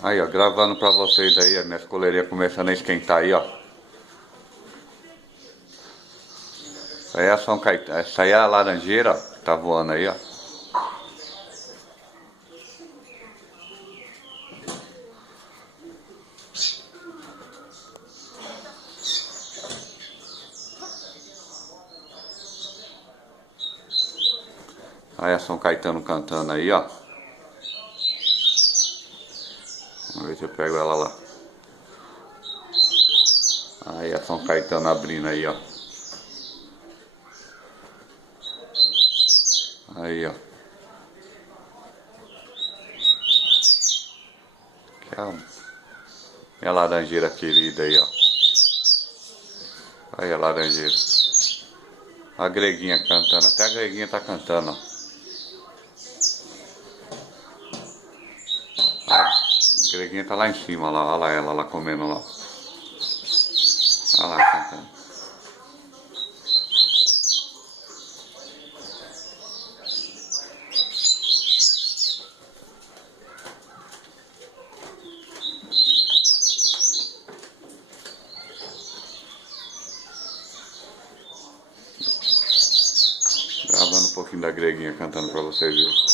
Aí, ó, gravando pra vocês aí, as minhas coleirinhas começando a esquentar aí, ó. Essa aí é a São Caetano, essa aí é a laranjeira, ó, que tá voando aí, ó. Aí a São Caetano cantando aí, ó. Vamos ver se eu pego ela lá. Aí a São Caetano abrindo aí, ó. Aí, ó. Que é a minha laranjeira querida aí, ó. Aí a laranjeira. A Greguinha cantando, até a Greguinha tá cantando, ó. A Greguinha tá lá em cima, lá, olha lá ela lá comendo lá. Olha lá cantando. Gravando um pouquinho da Greguinha cantando pra vocês verem.